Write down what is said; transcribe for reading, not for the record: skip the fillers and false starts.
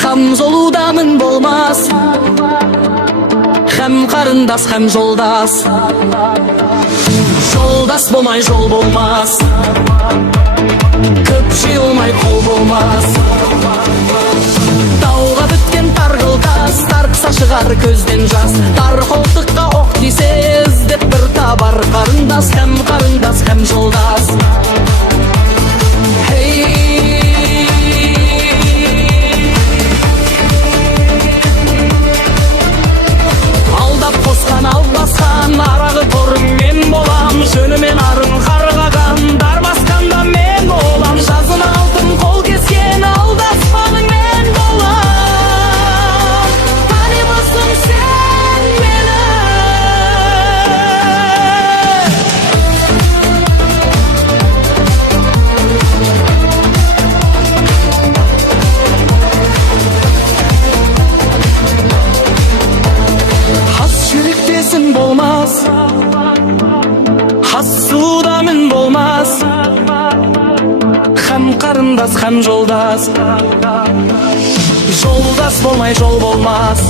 Хам жолуда мін болмас, хам қарындас, хам жолдас. Жолдас болмай жол болмас, көп жиылмай қол болмас. Тауға біткен тар қылтас, тарқса шығар көзден жас. Тар қолтыққа оқ тисе іздеп бір табар қарындас. Хам қарындас, хам жолдас. Алдап қосқан албасқан, арағы торым мен болам. Жөнімен арын қарғаған, дар басқанда мен болам. Жазын алтын қол кескен, алдаспаның мен болам. Танимысың сен мені. Хас жүректесің болмас, хас сұлуда мін болмас. Хам қарындас, хам жолдас. Жолдас болмай жол болмас.